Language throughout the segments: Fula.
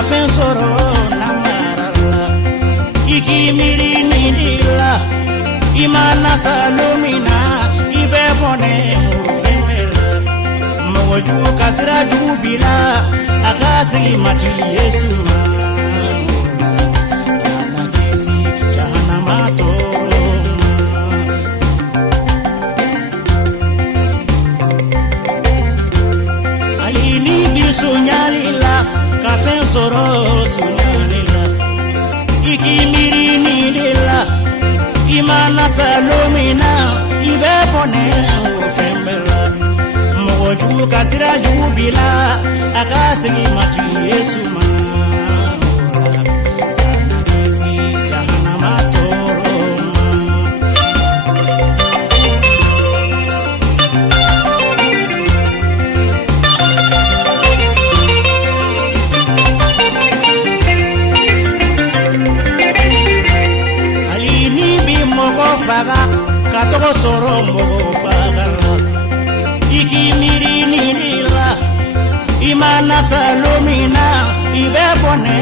kafen soro namarala iki miri nidila imana salomina ibe bone mufemela moju kasra jubila akasi mati yesu ana kesi jahannama toroma alini bisunyalila kafen soro sunyalila iki miri nidila imana salomina ibe bone ufembela moju kasira jubila akasi mati yesu ana kesi jahannama toroma faga katoko soro mbogo faga iki miri nidila imana salomina ibe bone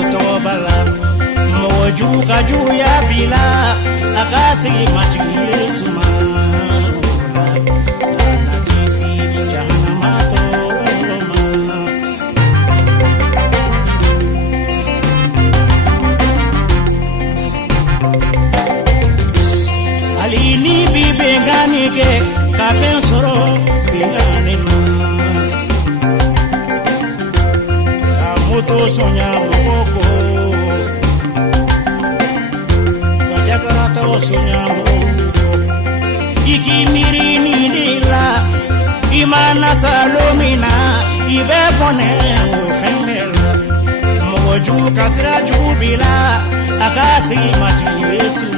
utobala moju kajuya bila akasi mati yesu ana kisi jahannama toroma alini bi bengani ke kafen soro bengani ma kamuto sonya moko kajakarata sonya moko iki miri nidila imana salomina ibe bone ufembela moju kasira jubila akasi mati yesu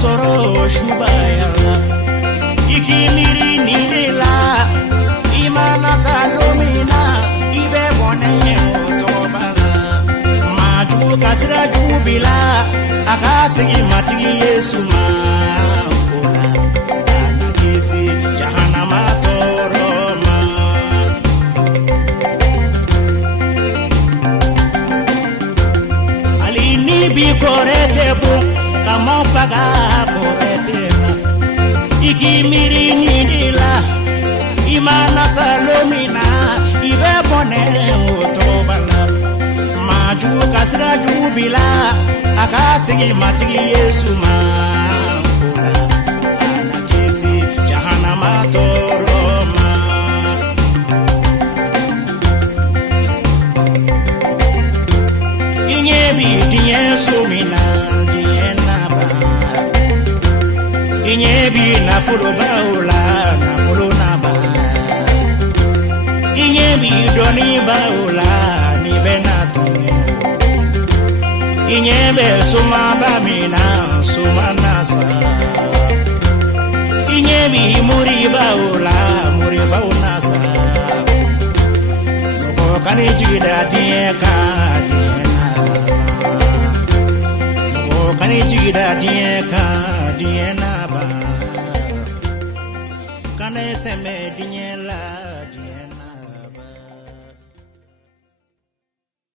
soro shubayala iki miri nidila imana salomina ibe bone utobala maju kasira jubila akasi mati yesu ana kisi jahannama toroma alini bi korete bu kama faga koretela iki miri nidila imana salomina ibe bone utobala maju kasira jubila akasi mati yesu ana kesi jahannama toroma inyebi yesu mina inyebi na fulo baula na fulo naba inyebi doni baula ni benatu inyebe suma bamina suma nasa inyebi muri baula nasa noko kani jida dieka noko kani jida dieka diena ba kane seme dinyela